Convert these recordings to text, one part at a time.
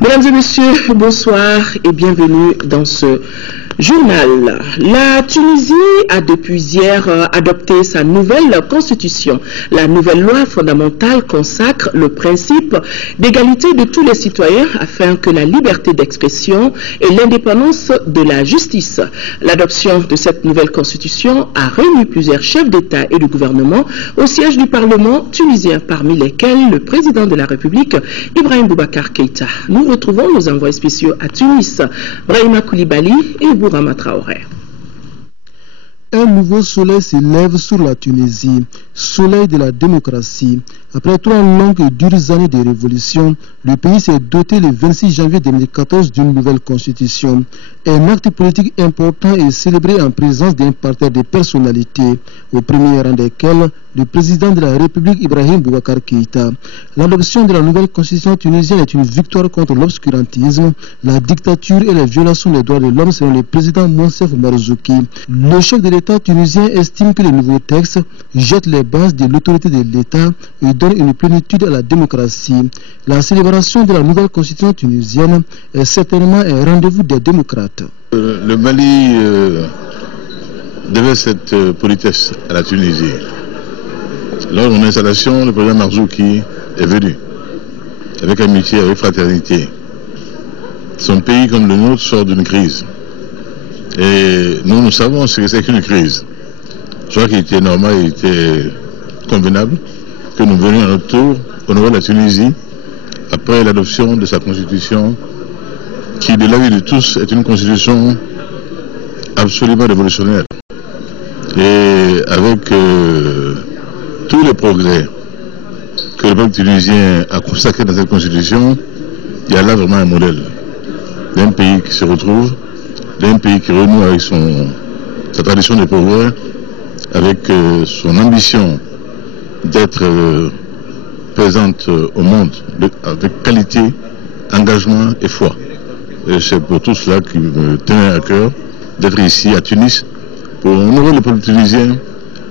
Mesdames et messieurs, bonsoir et bienvenue dans ce journal. La Tunisie a depuis hier adopté sa nouvelle constitution. La nouvelle loi fondamentale consacre le principe d'égalité de tous les citoyens afin que la liberté d'expression et l'indépendance de la justice. L'adoption de cette nouvelle constitution a réuni plusieurs chefs d'État et de gouvernement au siège du Parlement tunisien, parmi lesquels le président de la République, Ibrahim Boubacar Keïta. Nous retrouvons nos envoyés spéciaux à Tunis, Brahima Koulibaly et Bourama Traoré. Un nouveau soleil s'élève sur la Tunisie, soleil de la démocratie. Après 3 longues et dures années de révolution, le pays s'est doté le 26 janvier 2014 d'une nouvelle constitution. Un acte politique important est célébré en présence d'un parterre de personnalités, au premier rang desquelles le président de la République Ibrahim Boubacar Keïta. L'adoption de la nouvelle constitution tunisienne est une victoire contre l'obscurantisme, la dictature et les violations des droits de l'homme selon le président Monsef Marzouki. Le chef de l'État tunisien estime que le nouveau texte jette les bases de l'autorité de l'État et donne une plénitude à la démocratie. La célébration de la nouvelle constitution tunisienne est certainement un rendez-vous des démocrates. Le Mali devait cette politesse à la Tunisie. Lors de mon installation, le président Marzouki est venu avec amitié, avec fraternité. Son pays comme le nôtre sort d'une crise. Et nous savons ce que c'est qu'une crise. Je crois qu'il était normal, il était convenable que nous venions à notre tour honorer la Tunisie après l'adoption de sa constitution qui, de l'avis de tous, est une constitution absolument révolutionnaire. Et avec tous les progrès que le peuple tunisien a consacrés dans cette constitution, il y a là vraiment un modèle d'un pays qui se retrouve, d'un pays qui renoue avec sa tradition de progrès, avec son ambition d'être présente au monde avec qualité, engagement et foi. Et c'est pour tout cela qui me tenait à cœur d'être ici à Tunis pour honorer le peuple tunisien,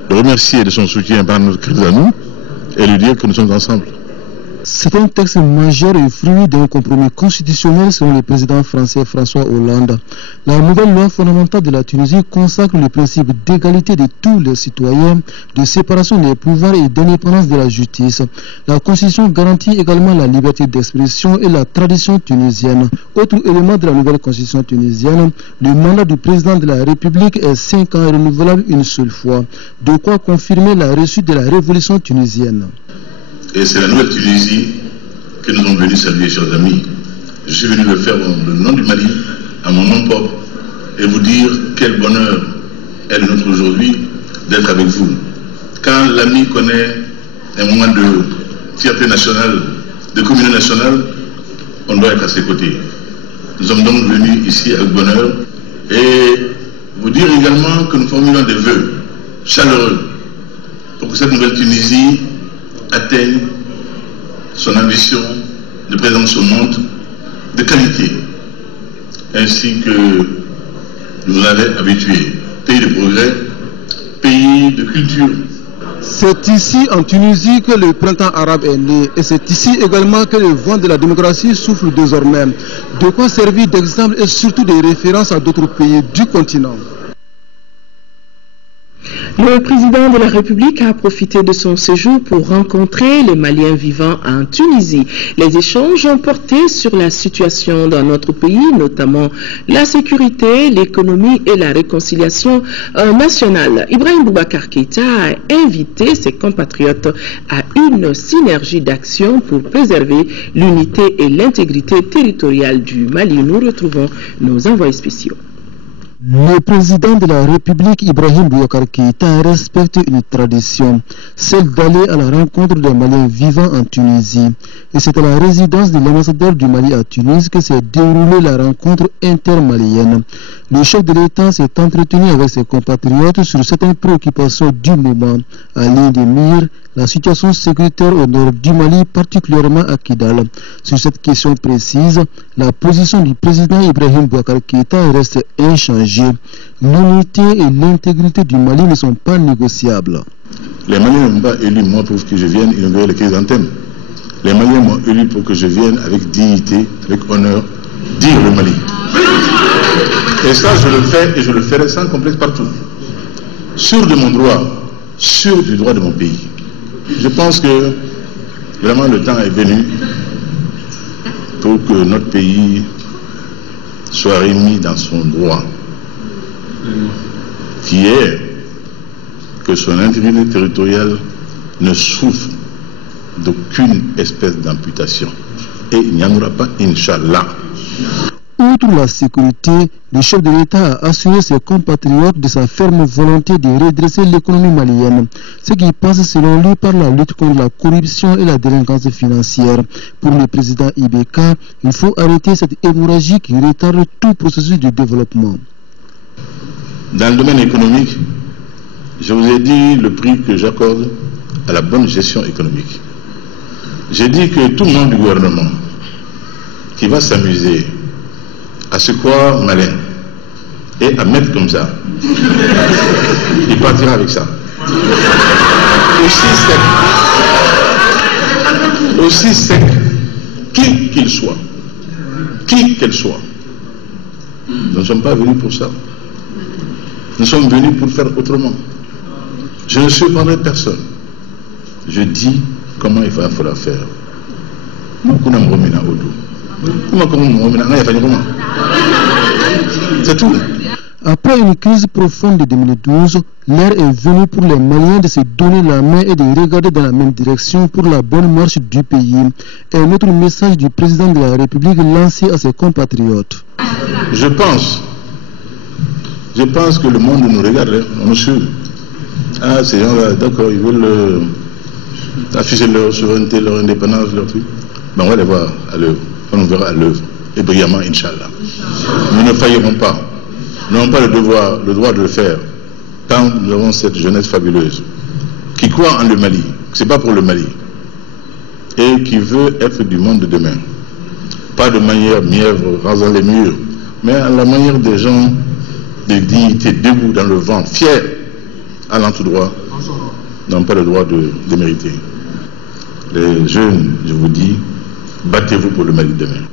le remercier de son soutien par notre crise à nous et lui dire que nous sommes ensemble. C'est un texte majeur et fruit d'un compromis constitutionnel selon le président français François Hollande. La nouvelle loi fondamentale de la Tunisie consacre le principe d'égalité de tous les citoyens, de séparation des pouvoirs et d'indépendance de la justice. La Constitution garantit également la liberté d'expression et la tradition tunisienne. Autre élément de la nouvelle Constitution tunisienne, le mandat du président de la République est 5 ans renouvelable une seule fois. De quoi confirmer la réussite de la révolution tunisienne. Et c'est la nouvelle Tunisie que nous sommes venus saluer, chers amis. Je suis venu le faire au nom du Mali, à mon nom propre, et vous dire quel bonheur est le nôtre aujourd'hui d'être avec vous. Quand l'ami connaît un moment de fierté nationale, de communion nationale, on doit être à ses côtés. Nous sommes donc venus ici avec bonheur et vous dire également que nous formulons des vœux chaleureux pour que cette nouvelle Tunisie atteigne son ambition de présence au monde de qualité, ainsi que nous l'avons habitué. Pays de progrès, pays de culture. C'est ici en Tunisie que le printemps arabe est né et c'est ici également que le vent de la démocratie souffle désormais. De quoi servir d'exemple et surtout de référence à d'autres pays du continent. Le président de la République a profité de son séjour pour rencontrer les Maliens vivant en Tunisie. Les échanges ont porté sur la situation dans notre pays, notamment la sécurité, l'économie et la réconciliation nationale. Ibrahim Boubacar Keïta a invité ses compatriotes à une synergie d'action pour préserver l'unité et l'intégrité territoriale du Mali. Nous retrouvons nos envoyés spéciaux. Le président de la République, Ibrahim Boubacar Keïta, respecte une tradition, celle d'aller à la rencontre des Maliens vivant en Tunisie. Et c'est à la résidence de l'ambassadeur du Mali à Tunis que s'est déroulée la rencontre intermalienne. Le chef de l'État s'est entretenu avec ses compatriotes sur certaines préoccupations du moment. À l'île de Mire, la situation sécuritaire au nord du Mali, particulièrement à Kidal. Sur cette question précise, la position du président Ibrahim Boubacar Keïta reste inchangée. L'unité et l'intégrité du Mali ne sont pas négociables. Les Maliens n'ont pas élu moi pour que je vienne inaugurer les chrysanthèmes. Les Maliens m'ont élu pour que je vienne avec dignité, avec honneur, dire le Mali. Et ça, je le fais et je le ferai sans complexe partout. Sûr de mon droit, sûr du droit de mon pays. Je pense que vraiment le temps est venu pour que notre pays soit remis dans son droit, qui est que son intégrité territoriale ne souffre d'aucune espèce d'amputation. Et il n'y en aura pas, Inch'Allah. Outre la sécurité, le chef de l'État a assuré ses compatriotes de sa ferme volonté de redresser l'économie malienne, ce qui passe selon lui par la lutte contre la corruption et la délinquance financière. Pour le président Ibeka, il faut arrêter cette hémorragie qui retarde tout processus de développement. Dans le domaine économique, je vous ai dit le prix que j'accorde à la bonne gestion économique. J'ai dit que tout le monde du gouvernement qui va s'amuser à se croire malin et à mettre comme ça, il partira avec ça. Aussi sec, qui qu'il soit, qui qu'elle soit. Nous ne sommes pas venus pour ça. Nous sommes venus pour faire autrement. Je ne surprendrai personne. Je dis comment il va falloir faire. C'est tout. Après une crise profonde de 2012, l'heure est venue pour les Maliens de se donner la main et de regarder dans la même direction pour la bonne marche du pays. Un autre message du président de la République lancé à ses compatriotes. Je pense que le monde nous regarde, on nous suit. Ah, ces gens-là, d'accord, ils veulent afficher leur souveraineté, leur indépendance, leur truc. Ben, on va les voir à l'œuvre. On nous verra à l'œuvre. Et brillamment, Inch'Allah. Nous ne faillirons pas. Nous n'avons pas le droit de le faire. Tant nous avons cette jeunesse fabuleuse qui croit en le Mali. Ce n'est pas pour le Mali. Et qui veut être du monde de demain. Pas de manière mièvre, rasant les murs, mais à la manière des gens de dignité, debout dans le vent, fiers, allant tout droit, n'ont pas le droit de mériter. Les jeunes, je vous dis, battez-vous pour le Mali de demain.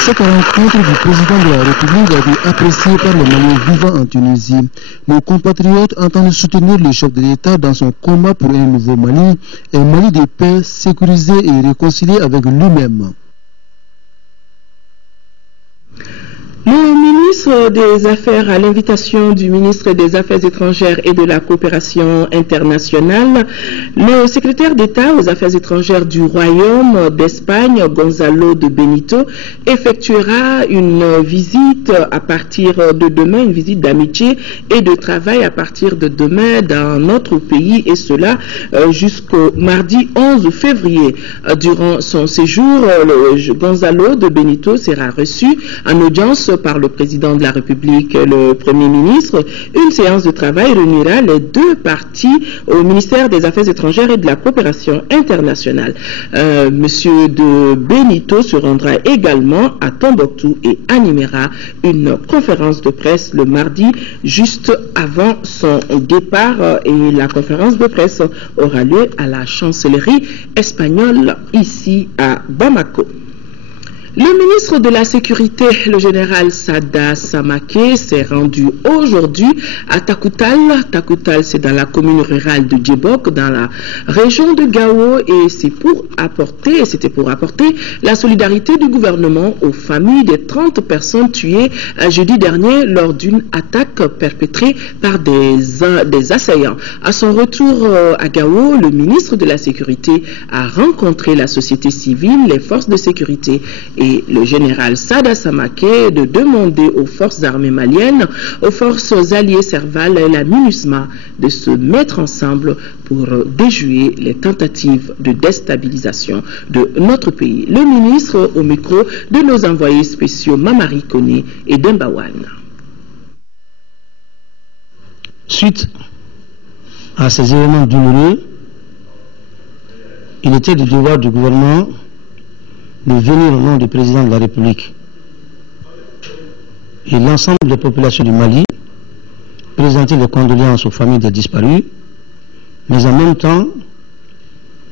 Cette rencontre du président de la République a été appréciée par les Maliens vivant en Tunisie. Nos compatriotes entendent soutenir le chef de l'État dans son combat pour un nouveau Mali, un Mali de paix, sécurisé et réconcilié avec lui-même. Le ministre des Affaires, à l'invitation du ministre des Affaires étrangères et de la coopération internationale, le secrétaire d'État aux Affaires étrangères du Royaume d'Espagne, Gonzalo de Benito, effectuera une visite à partir de demain, une visite d'amitié et de travail à partir de demain dans notre pays, et cela jusqu'au mardi 11 février. Durant son séjour, Gonzalo de Benito sera reçu en audience par le président de la République, le Premier ministre. Une séance de travail réunira les deux parties au ministère des Affaires étrangères et de la coopération internationale. Monsieur de Benito se rendra également à Tombouctou et animera une conférence de presse le mardi juste avant son départ, et la conférence de presse aura lieu à la chancellerie espagnole ici à Bamako. Le ministre de la Sécurité, le général Sada Samake, s'est rendu aujourd'hui à Takoutal. Takoutal, c'est dans la commune rurale de Djebok, dans la région de Gao, et c'était pour apporter la solidarité du gouvernement aux familles des 30 personnes tuées jeudi dernier lors d'une attaque perpétrée par des assaillants. À son retour à Gao, le ministre de la Sécurité a rencontré la société civile, les forces de sécurité et le général Sada Samake de demander aux forces armées maliennes, aux forces alliées Serval et la MINUSMA de se mettre ensemble pour déjouer les tentatives de déstabilisation de notre pays. Le ministre au micro de nos envoyés spéciaux Mamari Kone et Dembawan. Suite à ces événements douloureux, il était du devoir du gouvernement de venir au nom du président de la République et l'ensemble des populations du Mali, présenter des condoléances aux familles des disparus, mais en même temps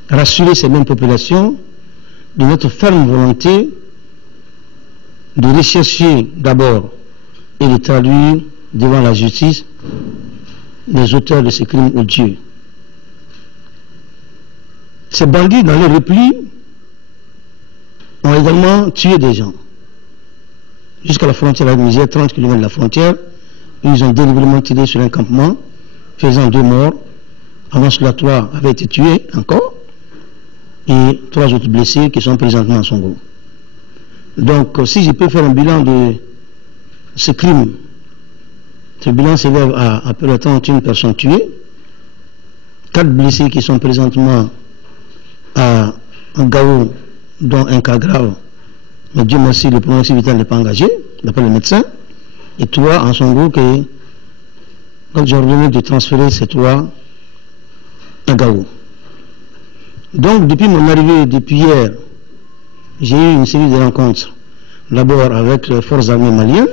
rassurer ces mêmes populations de notre ferme volonté de rechercher d'abord et de traduire devant la justice les auteurs de ces crimes odieux. Ces bandits, dans le repli, ont également tué des gens. Jusqu'à la frontière avec Niger, 30 km de la frontière, ils ont délibérément tiré sur un campement, faisant 2 morts. Avant cela, 3 avaient été tués encore, et 3 autres blessés qui sont présentement à Songo. Donc, si je peux faire un bilan de ce crime, ce bilan s'élève à peu près 31 personnes tuées, 4 blessés qui sont présentement à Gao, dont un cas grave, mais Dieu merci, le pronostic vital n'est pas engagé, d'après le médecin, et 3 en Songo que j'ai ordonné de transférer ces 3 à Gao. Donc, depuis mon arrivée, depuis hier, j'ai eu une série de rencontres, d'abord avec les forces armées maliennes,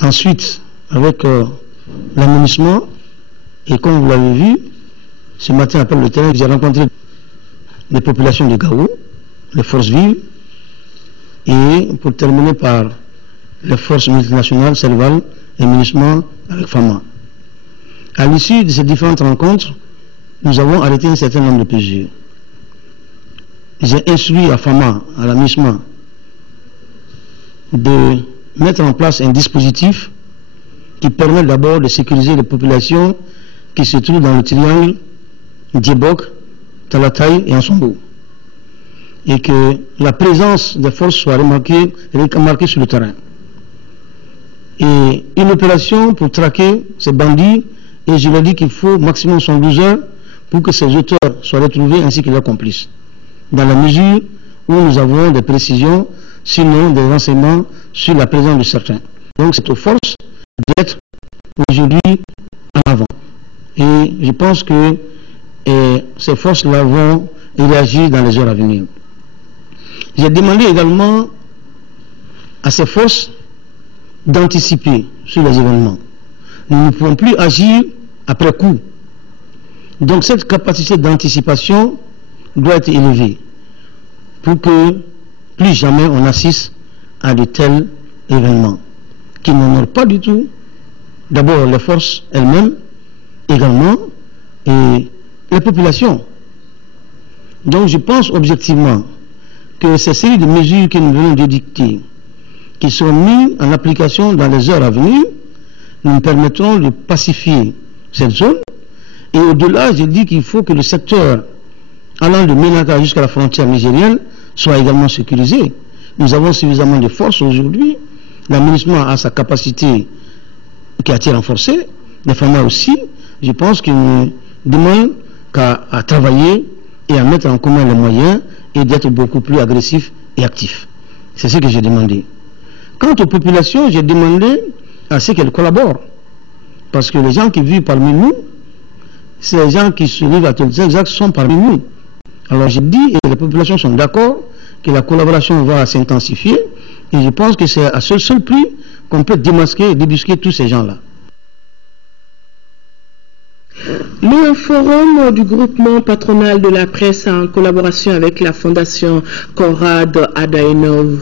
ensuite avec l'aménagement, et comme vous l'avez vu, ce matin après le terrain, j'ai rencontré les populations de Gao, les forces vives, et pour terminer par les forces multinationales, Serval, et l'aménagement avec FAMA. À l'issue de ces différentes rencontres, nous avons arrêté un certain nombre de PGE. J'ai instruit à FAMA, à l'aménagement, de mettre en place un dispositif qui permet d'abord de sécuriser les populations qui se trouvent dans le triangle Djebok, Talatay et Ansongo. Et que la présence des forces soit remarquée sur le terrain. Et une opération pour traquer ces bandits, et je leur dis qu'il faut maximum 112 heures pour que ces auteurs soient retrouvés ainsi que leurs complices. Dans la mesure où nous avons des précisions, sinon des renseignements sur la présence de certains. Donc c'est aux forces d'être aujourd'hui en avant. Et je pense que ces forces-là vont réagir dans les heures à venir. J'ai demandé également à ces forces d'anticiper sur les événements. Nous ne pouvons plus agir après coup. Donc cette capacité d'anticipation doit être élevée pour que plus jamais on assiste à de tels événements qui n'honorent pas du tout d'abord les forces elles-mêmes, également, et les populations. Donc je pense objectivement que ces séries de mesures que nous venons de dicter, qui seront mises en application dans les heures à venir, nous permettront de pacifier cette zone. Et au-delà, je dis qu'il faut que le secteur allant de Ménaka jusqu'à la frontière nigérienne soit également sécurisé. Nous avons suffisamment de forces aujourd'hui. L'aménagement a sa capacité qui a été renforcée. Les femmes aussi. Je pense qu'ils ne demandent qu'à travailler et à mettre en commun les moyens et d'être beaucoup plus agressifs et actifs. C'est ce que j'ai demandé. Quant aux populations, j'ai demandé à ce qu'elles collaborent. Parce que les gens qui vivent parmi nous, c'est les gens qui se livrent à tels actes sont parmi nous. Alors j'ai dit, et les populations sont d'accord, que la collaboration va s'intensifier, et je pense que c'est à ce seul prix qu'on peut démasquer et débusquer tous ces gens-là. Le forum du groupement patronal de la presse en collaboration avec la fondation Konrad Adenauer,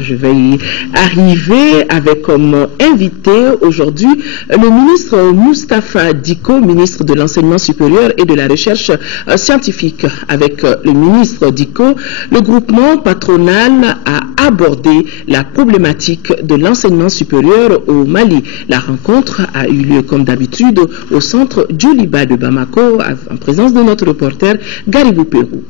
je vais y arriver, avec comme invité aujourd'hui le ministre Moustapha Diko, ministre de l'enseignement supérieur et de la recherche scientifique. Avec le ministre Diko, le groupement patronal a abordé la problématique de l'enseignement supérieur au Mali. La rencontre a eu lieu comme d'habitude au centre Djoliba de Bamako, en présence de notre reporter Garibou Pérou.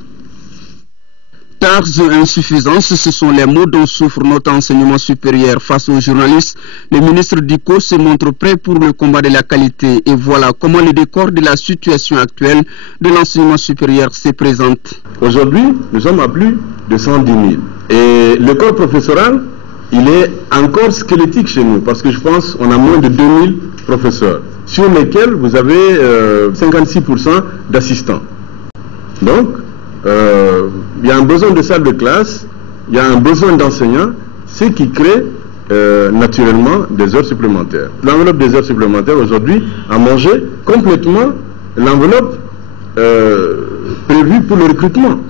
Retards et insuffisances, ce sont les mots dont souffre notre enseignement supérieur. Face aux journalistes, le ministre Diko se montre prêt pour le combat de la qualité. Et voilà comment le décor de la situation actuelle de l'enseignement supérieur se présente. Aujourd'hui, nous sommes à plus de 110 000. Et le corps professoral, il est encore squelettique chez nous, parce que je pense qu'on a moins de 2000 professeurs, sur lesquels vous avez 56% d'assistants. Donc, il y a un besoin de salles de classe, il y a un besoin d'enseignants, ce qui crée naturellement des heures supplémentaires. L'enveloppe des heures supplémentaires aujourd'hui a mangé complètement l'enveloppe prévue pour le recrutement.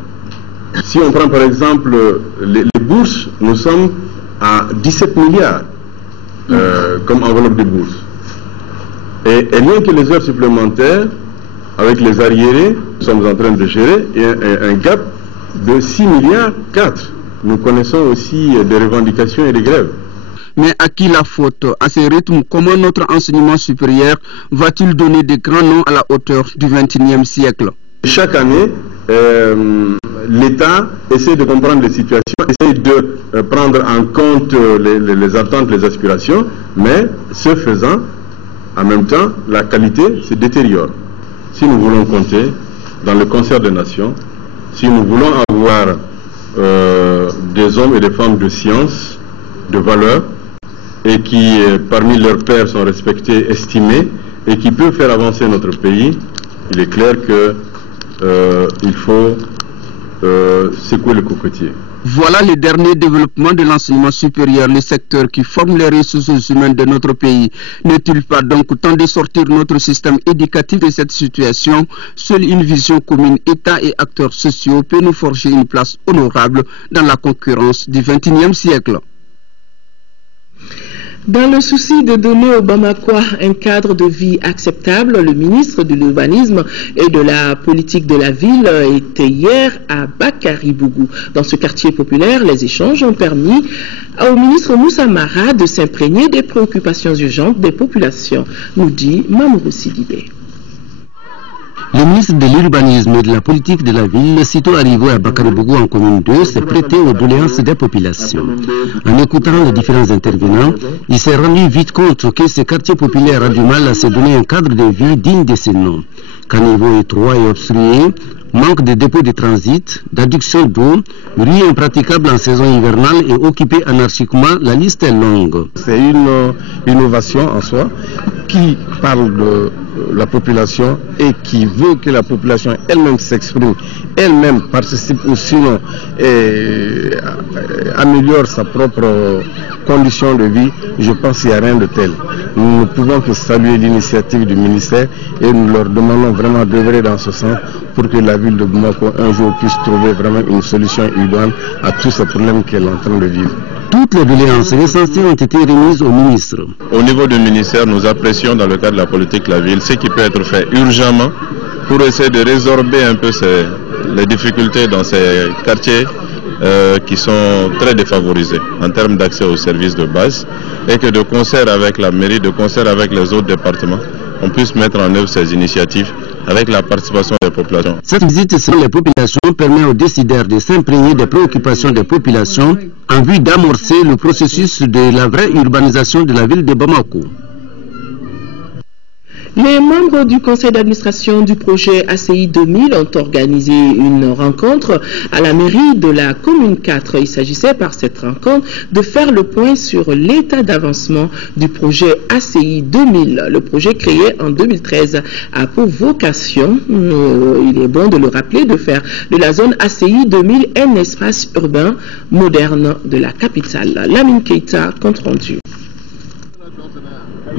Si on prend par exemple les bourses, nous sommes à 17 milliards comme enveloppe de bourses. Et rien que les heures supplémentaires, avec les arriérés, nous sommes en train de gérer, il y a un gap de 6 milliards 4. Nous connaissons aussi des revendications et des grèves. Mais à qui la faute? À ce rythme, comment notre enseignement supérieur va-t-il donner des grands noms à la hauteur du XXIe siècle? Chaque année, l'État essaie de comprendre les situations, essaie de prendre en compte les attentes, les aspirations, mais ce faisant, en même temps, la qualité se détériore. Si nous voulons compter dans le concert des nations, si nous voulons avoir des hommes et des femmes de science, de valeur, et qui, parmi leurs pairs, sont respectés, estimés, et qui peuvent faire avancer notre pays, il est clair qu'il faut secouer le cocotier. Voilà les derniers développements de l'enseignement supérieur, le secteur qui forme les ressources humaines de notre pays. N'est-il pas donc temps de sortir notre système éducatif de cette situation? Seule une vision commune, État et acteurs sociaux, peut nous forger une place honorable dans la concurrence du XXIe siècle. Dans le souci de donner aux Bamakois un cadre de vie acceptable, le ministre de l'Urbanisme et de la politique de la ville était hier à Bakaribougou. Dans ce quartier populaire, les échanges ont permis au ministre Moussa Mara de s'imprégner des préoccupations urgentes des populations, nous dit Mamourou Sidibé. Le ministre de l'Urbanisme et de la politique de la ville, sitôt arrivé à Bakaribougou en commune 2, s'est prêté aux doléances des populations. En écoutant les différents intervenants, il s'est rendu vite compte que ce quartier populaire a du mal à se donner un cadre de vie digne de ce nom. Caniveau étroit et obstrué, manque de dépôts de transit, d'adduction d'eau, rues impraticables en saison hivernale et occupées anarchiquement, la liste est longue. C'est une innovation en soi qui parle de la population et qui veut que la population elle-même s'exprime, elle-même participe ou sinon améliore sa propre condition de vie. Je pense qu'il n'y a rien de tel. Nous ne pouvons que saluer l'initiative du ministère et nous leur demandons vraiment d'œuvrer dans ce sens pour que la ville de Bamako un jour puisse trouver vraiment une solution idoine à tous ces problèmes qu'elle est en train de vivre. Toutes les doléances recensées ont été remises au ministre. Au niveau du ministère, nous apprécions dans le cadre de la politique de la ville ce qui peut être fait urgemment pour essayer de résorber un peu les difficultés dans ces quartiers qui sont très défavorisés en termes d'accès aux services de base et que de concert avec la mairie, de concert avec les autres départements, on puisse mettre en œuvre ces initiatives avec la participation des populations. Cette visite sur les populations permet aux décideurs de s'imprégner des préoccupations des populations en vue d'amorcer le processus de la vraie urbanisation de la ville de Bamako. Les membres du conseil d'administration du projet ACI 2000 ont organisé une rencontre à la mairie de la commune 4. Il s'agissait par cette rencontre de faire le point sur l'état d'avancement du projet ACI 2000. Le projet créé en 2013 a pour vocation, il est bon de le rappeler, de faire de la zone ACI 2000 un espace urbain moderne de la capitale. Lamine Keita, compte rendu.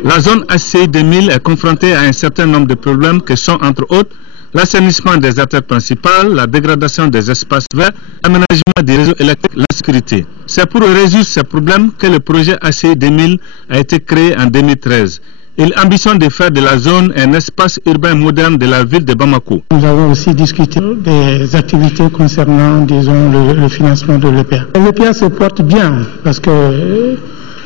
La zone ACI 2000 est confrontée à un certain nombre de problèmes que sont entre autres l'assainissement des artères principales, la dégradation des espaces verts, l'aménagement des réseaux électriques, la sécurité. C'est pour résoudre ces problèmes que le projet ACI 2000 a été créé en 2013. Il ambitionne de faire de la zone un espace urbain moderne de la ville de Bamako. Nous avons aussi discuté des activités concernant, disons, le financement de l'EPA. L'EPA se porte bien parce que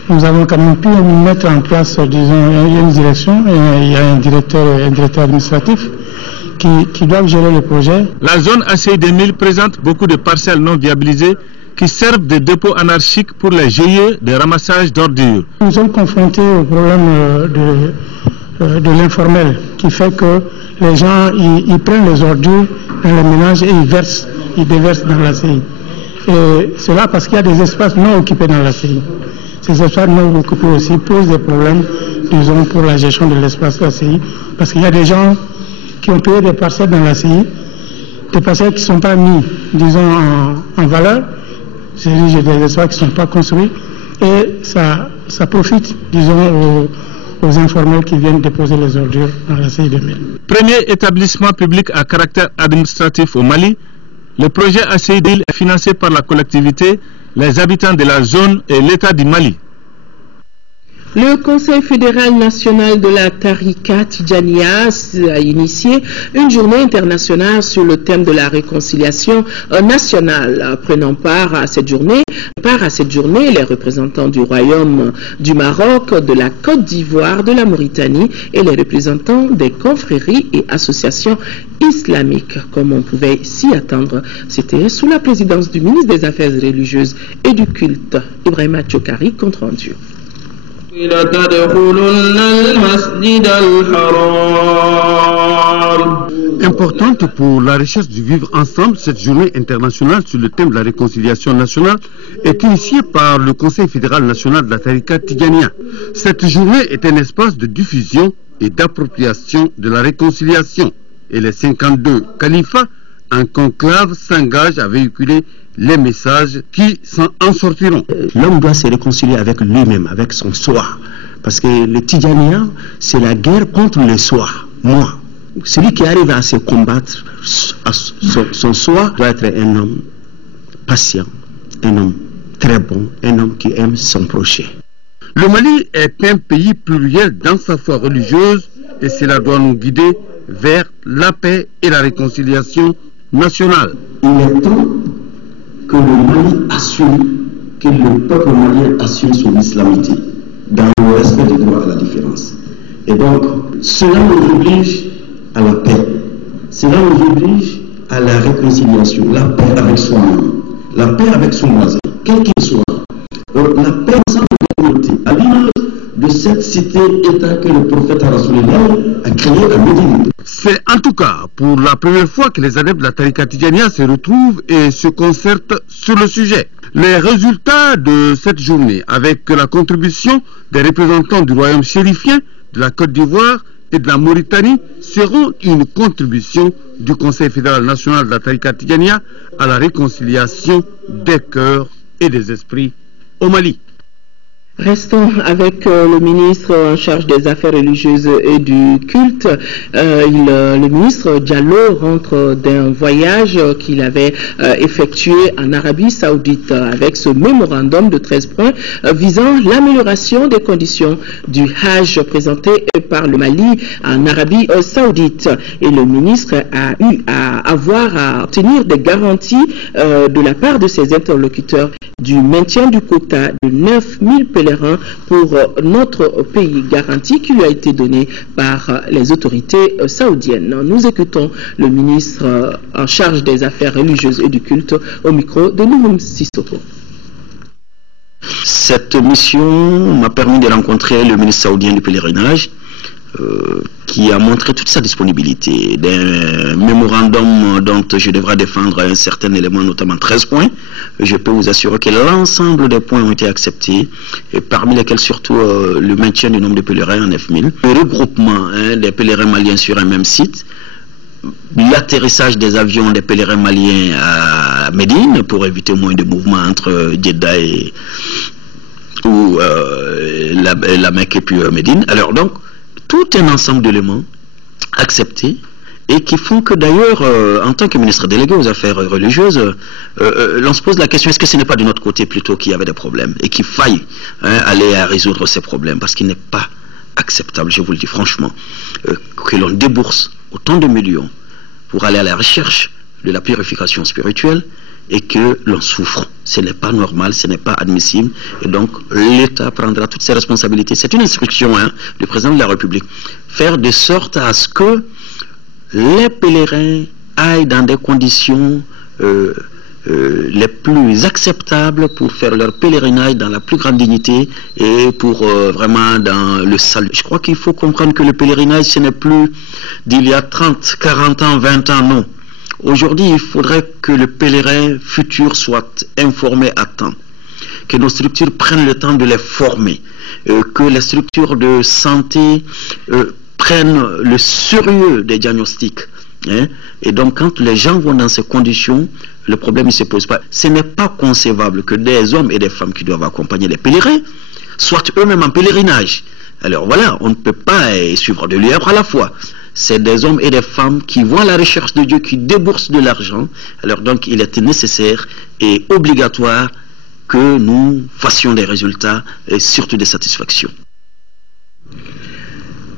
nous avons quand même pu mettre en place, disons, une direction, et il y a un directeur administratif qui doit gérer le projet. La zone ACI 2000 présente beaucoup de parcelles non viabilisées qui servent de dépôts anarchiques pour les GIE de ramassage d'ordures. Nous sommes confrontés au problème de l'informel qui fait que les gens ils prennent les ordures dans les ménages et ils déversent dans l'ACI. Et cela parce qu'il y a des espaces non occupés dans l'ACI. Ces espaces non occupés aussi posent des problèmes, disons, pour la gestion de l'espace ACI, parce qu'il y a des gens qui ont payé des parcelles dans l'ACI, des parcelles qui ne sont pas mises, disons, en valeur, c'est-à-dire des espaces qui ne sont pas construits, et ça profite, disons, aux informels qui viennent déposer les ordures dans l'ACI 2000. Premier établissement public à caractère administratif au Mali, Le projet ACIDIL est financé par la collectivité, les habitants de la zone et l'État du Mali. Le Conseil fédéral national de la Tariqa Tidjania a initié une journée internationale sur le thème de la réconciliation nationale. Prenant part à cette journée, les représentants du Royaume du Maroc, de la Côte d'Ivoire, de la Mauritanie et les représentants des confréries et associations islamiques. Comme on pouvait s'y attendre, c'était sous la présidence du ministre des Affaires religieuses et du culte, Ibrahima Tchokari, compte rendu. Importante pour la recherche du vivre ensemble, cette journée internationale sur le thème de la réconciliation nationale est initiée par le Conseil fédéral national de la Tariqa Tidjania. Cette journée est un espace de diffusion et d'appropriation de la réconciliation et les 52 califats en conclave s'engagent à véhiculer les messages qui en sortiront. L'homme doit se réconcilier avec lui-même, avec son soi. Parce que le Tidjania, c'est la guerre contre le soi, moi. Celui qui arrive à se combattre son soi doit être un homme patient, un homme très bon, un homme qui aime son prochain. Le Mali est un pays pluriel dans sa foi religieuse et cela doit nous guider vers la paix et la réconciliation nationale. Il est temps que le Mali assume, que le peuple malien assume son islamité dans le respect des droits à la différence. Et donc, cela nous oblige à la paix. Cela nous oblige à la réconciliation, la paix avec soi-même, la paix avec son voisin, quel qu'il soit. Donc, la paix ensemble de la communauté, à l'image de cette cité-État que le prophète Rasulullah a créée à Médine. C'est en tout cas pour la première fois que les adeptes de la Tariqa Tidjania se retrouvent et se concertent sur le sujet. Les résultats de cette journée, avec la contribution des représentants du royaume chérifien, de la Côte d'Ivoire et de la Mauritanie, seront une contribution du Conseil fédéral national de la Tariqa Tidjania à la réconciliation des cœurs et des esprits au Mali. Restons avec le ministre en charge des affaires religieuses et du culte. Le ministre Diallo rentre d'un voyage qu'il avait effectué en Arabie Saoudite avec ce mémorandum de 13 points visant l'amélioration des conditions du Hajj présenté par le Mali en Arabie Saoudite. Et le ministre a eu à obtenir des garanties de la part de ses interlocuteurs du maintien du quota de 9000 pèlerins pour notre pays, garantie qui lui a été donnée par les autorités saoudiennes. Nous écoutons le ministre en charge des affaires religieuses et du culte au micro de Noumoum Sissoko. Cette mission m'a permis de rencontrer le ministre saoudien du pèlerinage qui a montré toute sa disponibilité. D'un mémorandum dont je devrais défendre un certain élément, notamment 13 points. Je peux vous assurer que l'ensemble des points ont été acceptés, et parmi lesquels surtout le maintien du nombre de pèlerins en 9000, le regroupement des pèlerins maliens sur un même site, l'atterrissage des avions des pèlerins maliens à Médine pour éviter moins de mouvements entre Jeddah et la Mecque et puis Médine. Alors donc, tout un ensemble d'éléments acceptés et qui font que d'ailleurs, en tant que ministre délégué aux affaires religieuses, l'on se pose la question, est-ce que ce n'est pas de notre côté plutôt qu'il y avait des problèmes et qu'il faille aller à résoudre ces problèmes, parce qu'il n'est pas acceptable, je vous le dis franchement, que l'on débourse autant de millions pour aller à la recherche de la purification spirituelle et que l'on souffre. Ce n'est pas normal, ce n'est pas admissible, et donc l'État prendra toutes ses responsabilités. C'est une instruction du président de la République. Faire de sorte à ce que les pèlerins aillent dans des conditions les plus acceptables pour faire leur pèlerinage dans la plus grande dignité et pour vraiment dans le salut. Je crois qu'il faut comprendre que le pèlerinage, ce n'est plus d'il y a 30, 40 ans, 20 ans, non. Aujourd'hui, il faudrait que le pèlerin futur soit informé à temps, que nos structures prennent le temps de les former, que les structures de santé prennent le sérieux des diagnostics. Et donc, quand les gens vont dans ces conditions, le problème ne se pose pas. Ce n'est pas concevable que des hommes et des femmes qui doivent accompagner les pèlerins soient eux-mêmes en pèlerinage. Alors voilà, on ne peut pas suivre de lièvre à la fois. c'est des hommes et des femmes qui vont à la recherche de Dieu, qui déboursent de l'argent. Alors donc il était nécessaire et obligatoire que nous fassions des résultats et surtout des satisfactions.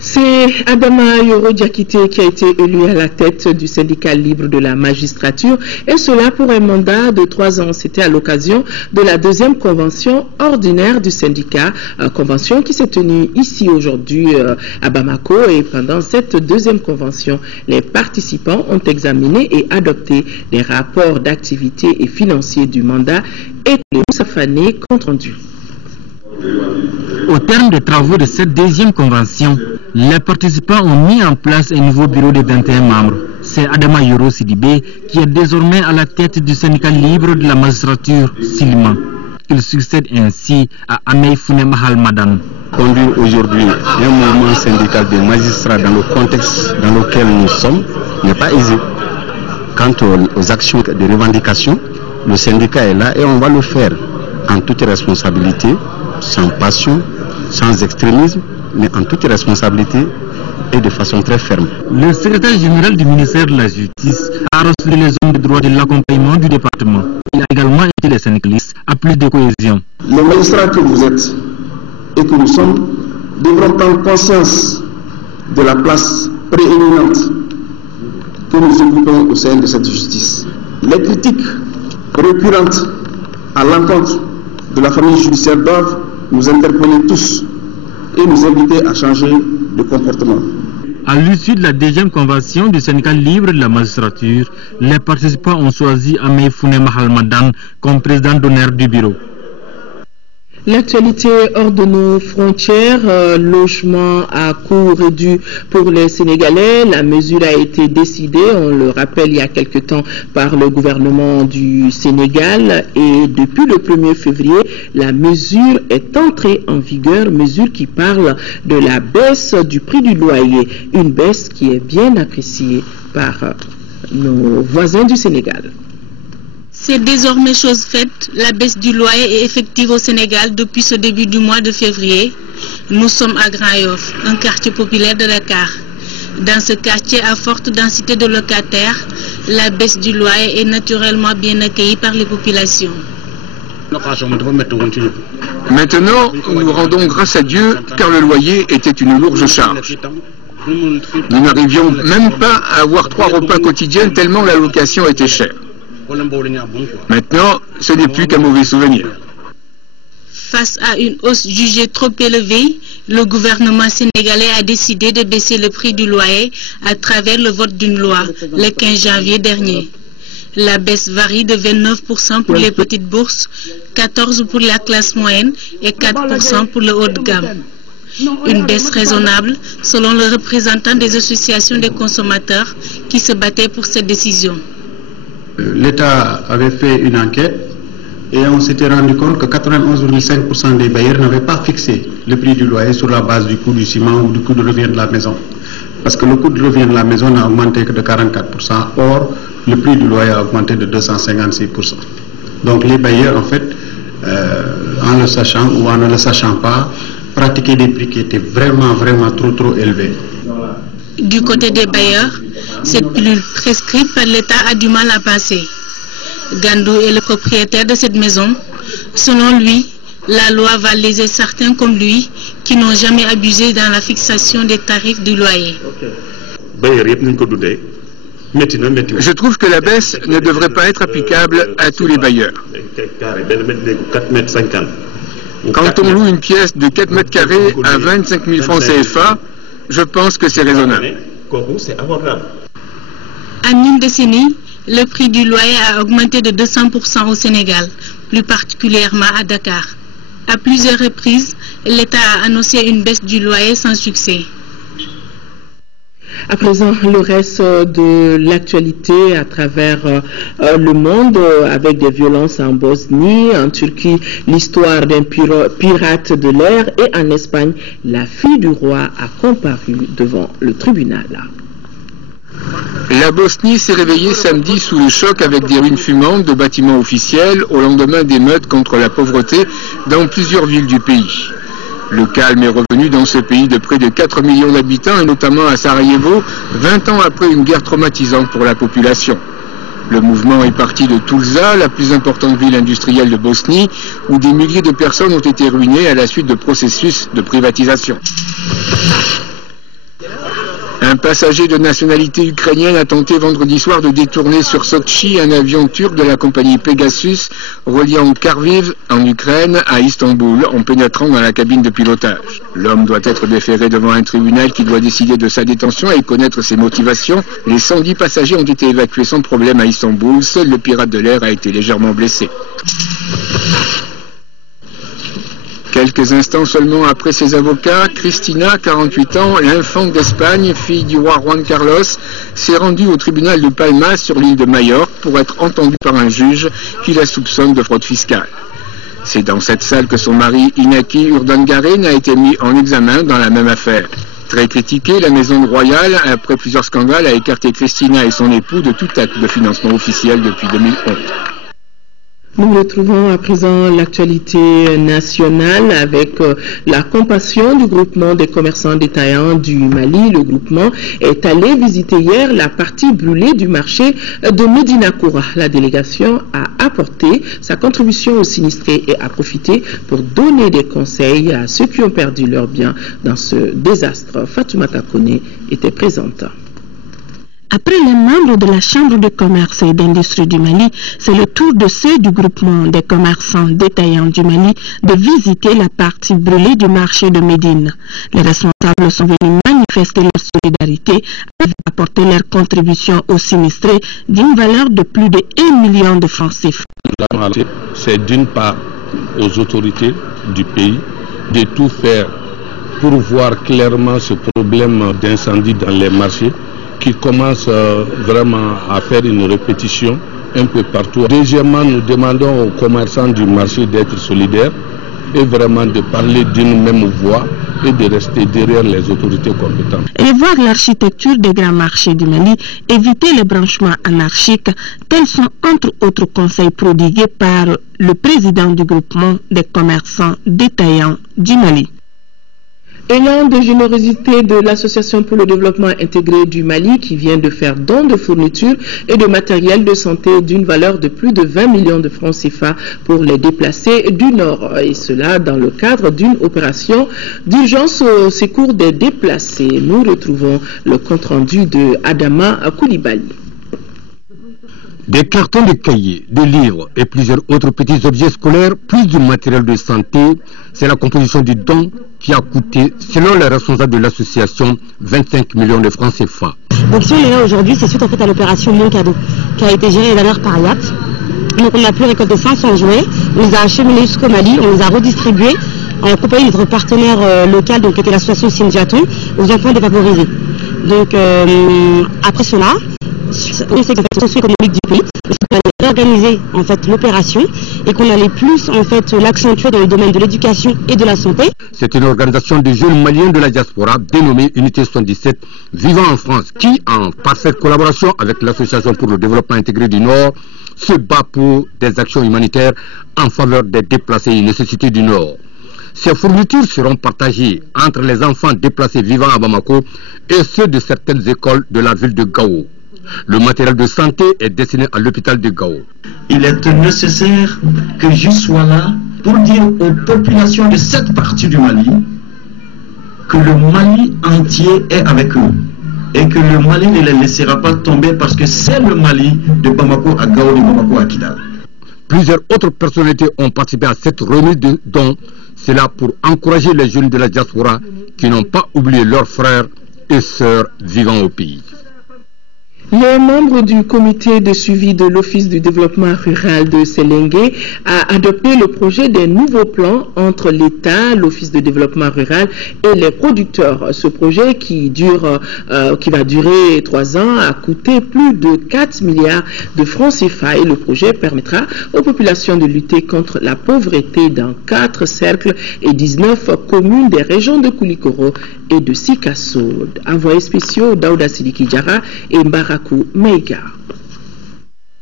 C'est Adama Yoro Diakité qui a été élu à la tête du syndicat libre de la magistrature, et cela pour un mandat de 3 ans. C'était à l'occasion de la 2e convention ordinaire du syndicat, convention qui s'est tenue ici aujourd'hui à Bamako. Et pendant cette 2e convention, les participants ont examiné et adopté les rapports d'activité et financiers du mandat et les Moussa Fane compte rendu. Au terme des travaux de cette 2e convention, les participants ont mis en place un nouveau bureau de 21 membres. C'est Adama Yoro Sidibé qui est désormais à la tête du syndicat libre de la magistrature, Silima. Il succède ainsi à Amey Fune Mahal Madan. Conduire aujourd'hui un mouvement syndical des magistrats dans le contexte dans lequel nous sommes n'est pas aisé. Quant aux actions de revendication, le syndicat est là et on va le faire en toute responsabilité, sans passion, sans extrémisme, mais en toute responsabilité et de façon très ferme. Le secrétaire général du ministère de la Justice a reçu les hommes de droit de l'accompagnement du département. Il a également été les syndicalistes à plus de cohésion. Les magistrats que vous êtes et que nous sommes devront prendre conscience de la place prééminente que nous occupons au sein de cette justice. Les critiques récurrentes à l'encontre de la famille judiciaire doivent nous interpeller tous et nous inviter à changer de comportement. À l'issue de la 2e convention du syndicat libre de la magistrature, les participants ont choisi Amey Fune Mahal Madan comme président d'honneur du bureau. L'actualité hors de nos frontières, logement à coût réduit pour les Sénégalais. La mesure a été décidée, on le rappelle, il y a quelque temps par le gouvernement du Sénégal, et depuis le 1er février, la mesure est entrée en vigueur, mesure qui parle de la baisse du prix du loyer, une baisse qui est bien appréciée par nos voisins du Sénégal. C'est désormais chose faite, la baisse du loyer est effective au Sénégal depuis ce début du mois de février. Nous sommes à Grand Yoff, un quartier populaire de Dakar. Dans ce quartier à forte densité de locataires, la baisse du loyer est naturellement bien accueillie par les populations. Maintenant, nous rendons grâce à Dieu car le loyer était une lourde charge. Nous n'arrivions même pas à avoir 3 repas quotidiens tellement la location était chère. Maintenant, ce n'est plus qu'un mauvais souvenir. Face à une hausse jugée trop élevée, le gouvernement sénégalais a décidé de baisser le prix du loyer à travers le vote d'une loi le 15 janvier dernier. La baisse varie de 29% pour les petites bourses, 14% pour la classe moyenne et 4% pour le haut de gamme. Une baisse raisonnable selon le représentant des associations des consommateurs qui se battaient pour cette décision. L'État avait fait une enquête et on s'était rendu compte que 91,5% des bailleurs n'avaient pas fixé le prix du loyer sur la base du coût du ciment ou du coût de revient de la maison. Parce que le coût de revient de la maison n'a augmenté que de 44%, or le prix du loyer a augmenté de 256%. Donc les bailleurs, en fait, en le sachant ou en ne le sachant pas, pratiquaient des prix qui étaient vraiment trop élevés. Du côté des bailleurs, cette pilule prescrite par l'État a du mal à passer. Gandou est le propriétaire de cette maison. Selon lui, la loi va léser certains comme lui qui n'ont jamais abusé dans la fixation des tarifs du loyer. Je trouve que la baisse ne devrait pas être applicable à tous les bailleurs. Quand on loue une pièce de 4 mètres carrés à 25 000 francs CFA, je pense que c'est raisonnable. En une décennie, le prix du loyer a augmenté de 200% au Sénégal, plus particulièrement à Dakar. À plusieurs reprises, l'État a annoncé une baisse du loyer sans succès. À présent, le reste de l'actualité à travers le monde, avec des violences en Bosnie, en Turquie, l'histoire d'un pirate de l'air, et en Espagne, la fille du roi a comparu devant le tribunal. La Bosnie s'est réveillée samedi sous le choc avec des ruines fumantes de bâtiments officiels au lendemain d'émeutes contre la pauvreté dans plusieurs villes du pays. Le calme est revenu dans ce pays de près de 4 millions d'habitants, et notamment à Sarajevo, 20 ans après une guerre traumatisante pour la population. Le mouvement est parti de Tulsa, la plus importante ville industrielle de Bosnie, où des milliers de personnes ont été ruinées à la suite de processus de privatisation. Un passager de nationalité ukrainienne a tenté vendredi soir de détourner sur Sotchi un avion turc de la compagnie Pegasus reliant Kharkiv en Ukraine à Istanbul en pénétrant dans la cabine de pilotage. L'homme doit être déféré devant un tribunal qui doit décider de sa détention et connaître ses motivations. Les 110 passagers ont été évacués sans problème à Istanbul. Seul le pirate de l'air a été légèrement blessé. Quelques instants seulement après ses avocats, Cristina, 48 ans, l'infante d'Espagne, fille du roi Juan Carlos, s'est rendue au tribunal de Palma sur l'île de Majorque pour être entendue par un juge qui la soupçonne de fraude fiscale. C'est dans cette salle que son mari Iñaki Urdangarin a été mis en examen dans la même affaire. Très critiquée, la maison royale, après plusieurs scandales, a écarté Cristina et son époux de tout acte de financement officiel depuis 2011. Nous retrouvons à présent l'actualité nationale avec la compassion du groupement des commerçants détaillants du Mali. Le groupement est allé visiter hier la partie brûlée du marché de Médina Koura. La délégation a apporté sa contribution aux sinistrés et a profité pour donner des conseils à ceux qui ont perdu leurs biens dans ce désastre. Fatoumata Kone était présente. Après les membres de la Chambre de commerce et d'industrie du Mali, c'est le tour de ceux du groupement des commerçants détaillants du Mali de visiter la partie brûlée du marché de Médine. Les responsables sont venus manifester leur solidarité et apporter leur contribution aux sinistrés d'une valeur de plus de 1 million de francs CFA. C'est d'une part aux autorités du pays de tout faire pour voir clairement ce problème d'incendie dans les marchés qui commence vraiment à faire une répétition un peu partout. Deuxièmement, nous demandons aux commerçants du marché d'être solidaires et vraiment de parler d'une même voix et de rester derrière les autorités compétentes. Et voir l'architecture des grands marchés du Mali, éviter les branchements anarchiques, tels sont entre autres conseils prodigués par le président du groupement des commerçants détaillants du Mali. Élan de générosité de l'Association pour le développement intégré du Mali qui vient de faire don de fournitures et de matériel de santé d'une valeur de plus de 20 millions de francs CFA pour les déplacés du Nord. Et cela dans le cadre d'une opération d'urgence au secours des déplacés. Nous retrouvons le compte-rendu de Adama Koulibaly. Des cartons de cahiers, de livres et plusieurs autres petits objets scolaires, plus du matériel de santé, c'est la composition du don qui a coûté, selon les responsables de l'association, 25 millions de francs CFA. Donc si on est là aujourd'hui, c'est suite en fait à l'opération Mon Cadeau, qui a été gérée d'abord par IAT. Donc on a pu récolter 500 jouets, on les a acheminés jusqu'au Mali, on les a redistribués en compagnie de notre partenaire local, donc qui était l'association Sindiatou, aux enfants défavorisés. Donc après cela, on sait que la socio-économique du pays, on allait réorganiser en fait l'opération et qu'on allait plus en fait l'accentuer dans le domaine de l'éducation et de la santé. C'est une organisation de jeunes maliens de la diaspora dénommée Unité 77 vivant en France qui, en parfaite collaboration avec l'Association pour le développement intégré du Nord, se bat pour des actions humanitaires en faveur des déplacés et nécessités du Nord. Ces fournitures seront partagées entre les enfants déplacés vivant à Bamako et ceux de certaines écoles de la ville de Gao. Le matériel de santé est destiné à l'hôpital de Gao. Il est nécessaire que je sois là pour dire aux populations de cette partie du Mali que le Mali entier est avec eux et que le Mali ne les laissera pas tomber parce que c'est le Mali de Bamako à Gao, de Bamako à Kidal. Plusieurs autres personnalités ont participé à cette remise de dons. C'est là pour encourager les jeunes de la diaspora qui n'ont pas oublié leurs frères et sœurs vivant au pays. Les membres du comité de suivi de l'Office du développement rural de Séléngué a adopté le projet des nouveaux plans entre l'État, l'Office de développement rural et les producteurs. Ce projet qui va durer 3 ans a coûté plus de 4 milliards de francs CFA et le projet permettra aux populations de lutter contre la pauvreté dans 4 cercles et 19 communes des régions de Koulikoro et de Sikasso. Envoyés spéciaux Daouda Sidiki Diarra et Mbarakou Meiga.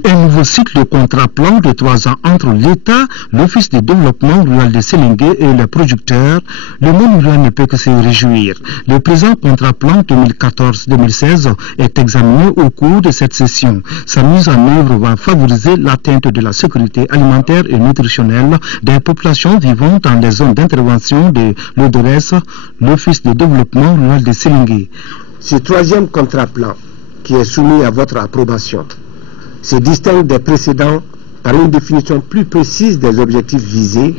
Un nouveau cycle de contrat-plan de 3 ans entre l'État, l'Office de développement rural de Sélingué et les producteurs, le monde rural ne peut que se réjouir. Le présent contrat-plan 2014-2016 est examiné au cours de cette session. Sa mise en œuvre va favoriser l'atteinte de la sécurité alimentaire et nutritionnelle des populations vivant dans les zones d'intervention de l'ODRS, l'Office de développement rural de Sélingué. Ce troisième contrat-plan qui est soumis à votre approbation se distingue des précédents par une définition plus précise des objectifs visés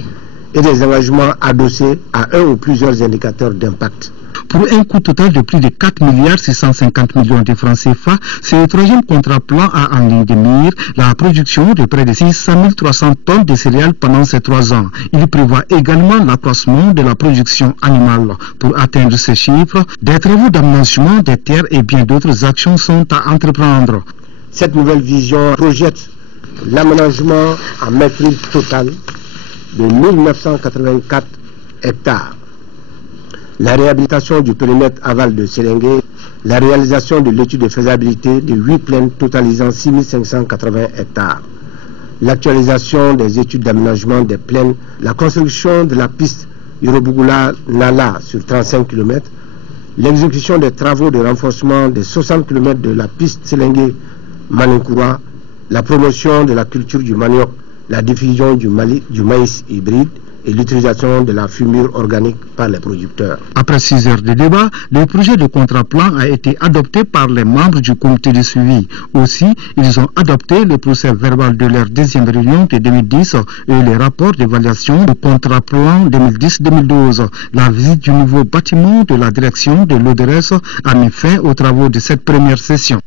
et des engagements adossés à un ou plusieurs indicateurs d'impact. Pour un coût total de plus de 4,650 milliards de francs CFA, ce troisième contrat-plan a en ligne de mire la production de près de 600 300 tonnes de céréales pendant ces 3 ans. Il prévoit également l'accroissement de la production animale. Pour atteindre ces chiffres, des travaux d'aménagement des terres et bien d'autres actions sont à entreprendre. Cette nouvelle vision projette l'aménagement en maîtrise totale de 1984 hectares, la réhabilitation du périmètre aval de Sélingué, la réalisation de l'étude de faisabilité de 8 plaines totalisant 6580 hectares, l'actualisation des études d'aménagement des plaines, la construction de la piste Yorobougoula-Nala sur 35 km, l'exécution des travaux de renforcement des 60 km de la piste Sélingué-Malinkoura, la promotion de la culture du manioc, la diffusion du maïs hybride et l'utilisation de la fumure organique par les producteurs. Après 6 heures de débat, le projet de contrat-plan a été adopté par les membres du comité de suivi. Aussi, ils ont adopté le procès verbal de leur deuxième réunion de 2010 et les rapports d'évaluation du contrat-plan 2010-2012. La visite du nouveau bâtiment de la direction de l'ODRS a mis fin aux travaux de cette première session.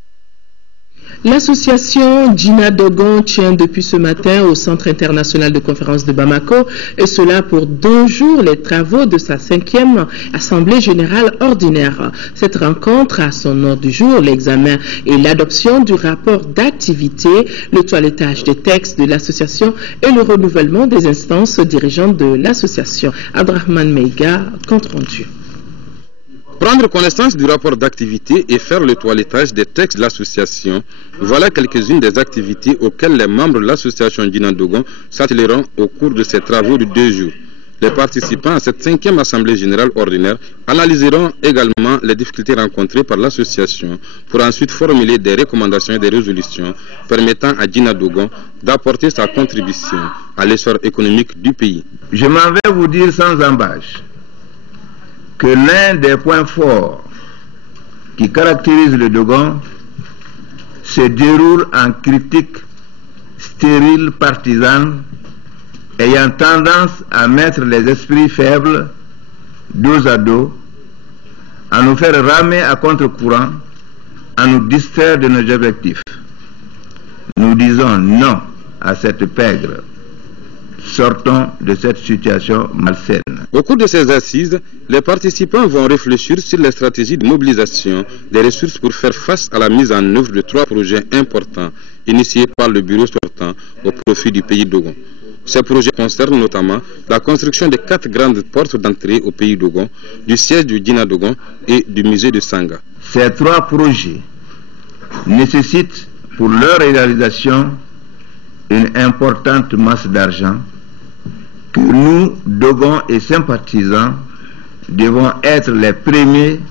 L'association Djina Dogon tient depuis ce matin au Centre international de conférence de Bamako, et cela pour 2 jours, les travaux de sa 5e Assemblée générale ordinaire. Cette rencontre a son ordre du jour l'examen et l'adoption du rapport d'activité, le toilettage des textes de l'association et le renouvellement des instances dirigeantes de l'association. Abdrahman Meiga, compte rendu. Prendre connaissance du rapport d'activité et faire le toilettage des textes de l'association, voilà quelques-unes des activités auxquelles les membres de l'association Djina Dogon s'attelleront au cours de ces travaux de 2 jours. Les participants à cette 5e Assemblée générale ordinaire analyseront également les difficultés rencontrées par l'association pour ensuite formuler des recommandations et des résolutions permettant à Djina Dogon d'apporter sa contribution à l'essor économique du pays. Je m'en vais vous dire sans embâche que l'un des points forts qui caractérise le Dogon se déroule en critique stérile partisane ayant tendance à mettre les esprits faibles dos à dos, à nous faire ramer à contre-courant, à nous distraire de nos objectifs. Nous disons non à cette pègre. Sortons de cette situation malsaine. Au cours de ces assises, les participants vont réfléchir sur les stratégies de mobilisation des ressources pour faire face à la mise en œuvre de 3 projets importants initiés par le bureau sortant au profit du pays Dogon. Ces projets concernent notamment la construction de 4 grandes portes d'entrée au pays Dogon, du siège du Djina Dogon et du musée de Sanga. Ces 3 projets nécessitent pour leur réalisation une importante masse d'argent que nous, Dogon et sympathisants, devons être les premiers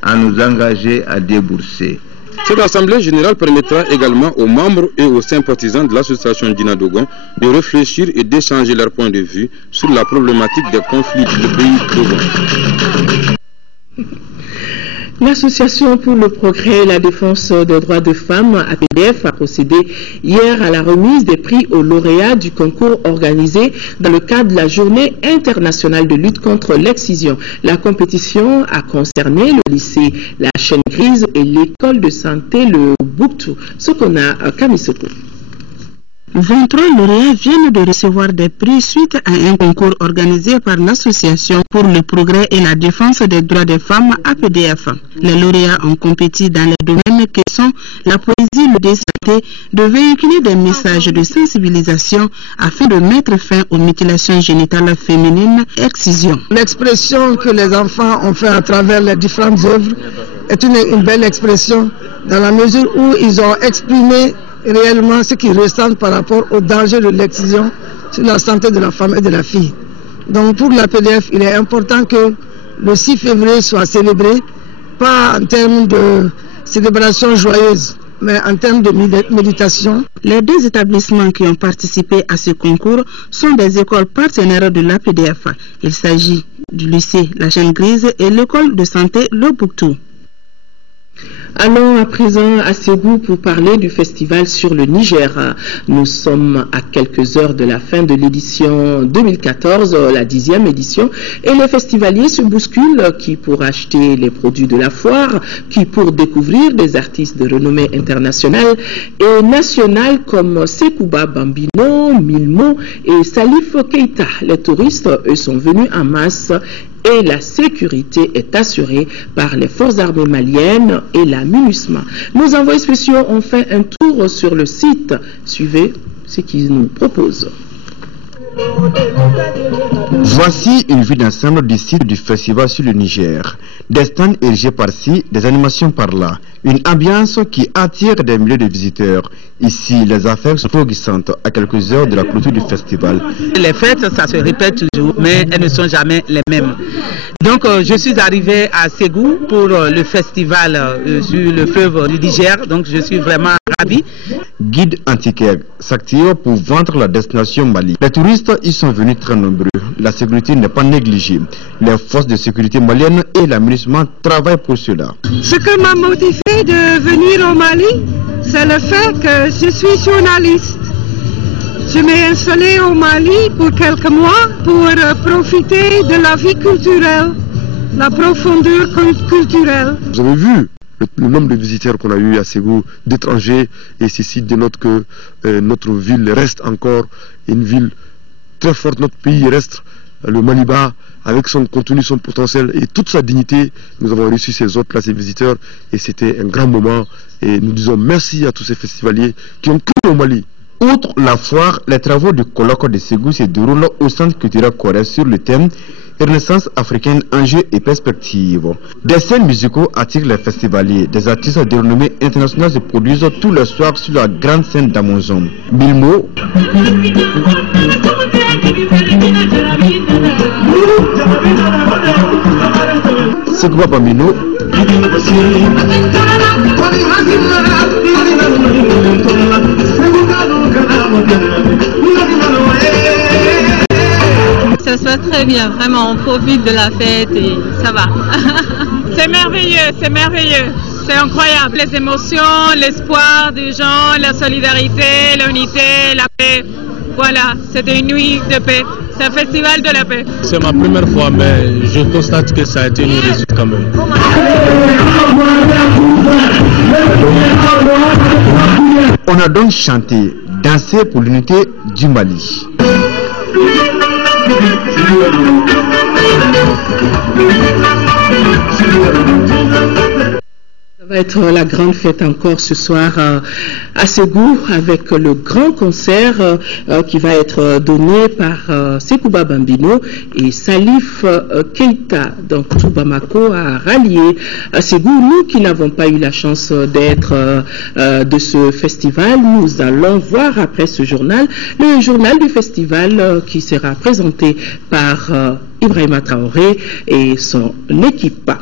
à nous engager à débourser. Cette assemblée générale permettra également aux membres et aux sympathisants de l'association Djina Dogon de réfléchir et d'échanger leur point de vue sur la problématique des conflits du pays Dogon. L'Association pour le progrès et la défense des droits de femmes, APDF, a procédé hier à la remise des prix aux lauréats du concours organisé dans le cadre de la Journée internationale de lutte contre l'excision. La compétition a concerné le lycée La Chaîne Grise et l'école de santé Le Bouktou, Sokona Kamisoko. 23 lauréats viennent de recevoir des prix suite à un concours organisé par l'Association pour le progrès et la défense des droits des femmes, APDF. Les lauréats ont compétit dans les domaines que sont la poésie, le dessin, de véhiculer des messages de sensibilisation afin de mettre fin aux mutilations génitales féminines, excision. L'expression que les enfants ont fait à travers les différentes œuvres est une belle expression dans la mesure où ils ont exprimé réellement ce qu'ils ressentent par rapport au danger de l'excision sur la santé de la femme et de la fille. Donc pour la PDF, il est important que le 6 février soit célébré, pas en termes de célébration joyeuse, mais en termes de méditation. Les deux établissements qui ont participé à ce concours sont des écoles partenaires de l'APDF. Il s'agit du lycée La Chaîne Grise et l'école de santé Le Bouktou. Allons à présent à Ségou pour parler du festival sur le Niger. Nous sommes à quelques heures de la fin de l'édition 2014, la 10e édition, et les festivaliers se bousculent, qui pour acheter les produits de la foire, qui pour découvrir des artistes de renommée internationale et nationale comme Sekouba Bambino, Milmo et Salif Keita. Les touristes, eux, sont venus en masse et la sécurité est assurée par les forces armées maliennes et la MINUSMA. Nos envoyés spéciaux ont fait un tour sur le site. Suivez ce qu'ils nous proposent. Voici une vue d'ensemble du site du festival sur le Niger. Des stands érigés par-ci, des animations par-là. Une ambiance qui attire des milliers de visiteurs. Ici, les affaires sont florissantes à quelques heures de la clôture du festival. Les fêtes, ça se répète toujours, mais elles ne sont jamais les mêmes. Donc, je suis arrivé à Ségou pour le festival sur le fleuve du Niger. Donc, je suis vraiment ravi. Guide antiquaire s'active pour vendre la destination Mali. Les touristes y sont venus très nombreux. La sécurité n'est pas négligée. Les forces de sécurité maliennes et l'aménagement travaillent pour cela. Ce qui m'a motivé de venir au Mali, c'est le fait que je suis journaliste. Je m'ai installé au Mali pour quelques mois pour profiter de la vie culturelle, la profondeur culturelle. Vous avez vu le nombre de visiteurs qu'on a eu à Ségou, d'étrangers, et ceci dénote que notre ville reste encore une ville très forte. Notre pays reste le Maliba avec son contenu, son potentiel et toute sa dignité. Nous avons reçu ces hôtes là, ces visiteurs, et c'était un grand moment. Et nous disons merci à tous ces festivaliers qui ont cru au Mali. Outre la foire, les travaux du colloque de Ségou se déroulent au Centre culturel coréen sur le thème Renaissance africaine, enjeux et perspectives. Des scènes musicaux attirent les festivaliers. Des artistes de renommée internationale se produisent tous les soirs sur la grande scène d'Amazon. Milmo, Sekouba Bambino, Ça se passe très bien, vraiment, on profite de la fête et ça va. C'est merveilleux, c'est incroyable. Les émotions, l'espoir des gens, la solidarité, l'unité, la paix. Voilà, c'était une nuit de paix. C'est un festival de la paix. C'est ma première fois, mais je constate que ça a été une réussite quand même. On a donc chanté, dansé pour l'unité du Mali. Ça va être la grande fête encore ce soir à Ségou avec le grand concert qui va être donné par Sekouba Bambino et Salif Keita. Donc tout Bamako a rallié à Ségou. Nous qui n'avons pas eu la chance d'être de ce festival, nous allons voir après ce journal, le journal du festival qui sera présenté par Ibrahima Traoré et son équipe.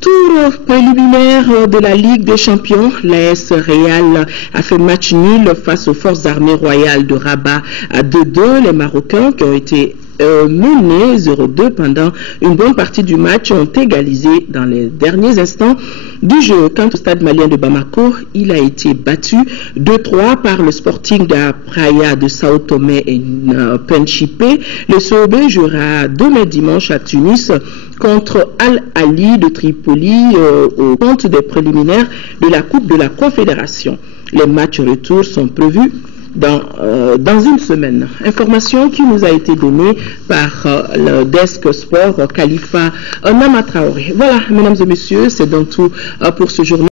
Tour préliminaire de la Ligue des Champions, l'AS Real a fait match nul face aux forces armées royales de Rabat à 2-2. Les Marocains qui ont été menés 0-2 pendant une bonne partie du match ont égalisé dans les derniers instants du jeu. Quant au stade malien de Bamako, il a été battu 2-3 par le Sporting de Praia de Sao Tomé et Principe. Le SOB jouera demain dimanche à Tunis contre Al-Ali de Tripoli au compte des préliminaires de la Coupe de la Confédération. Les matchs retour sont prévus dans une semaine. Information qui nous a été donnée par le desk sport Khalifa Nama Traoré. Voilà, mesdames et messieurs, c'est donc tout pour ce journal.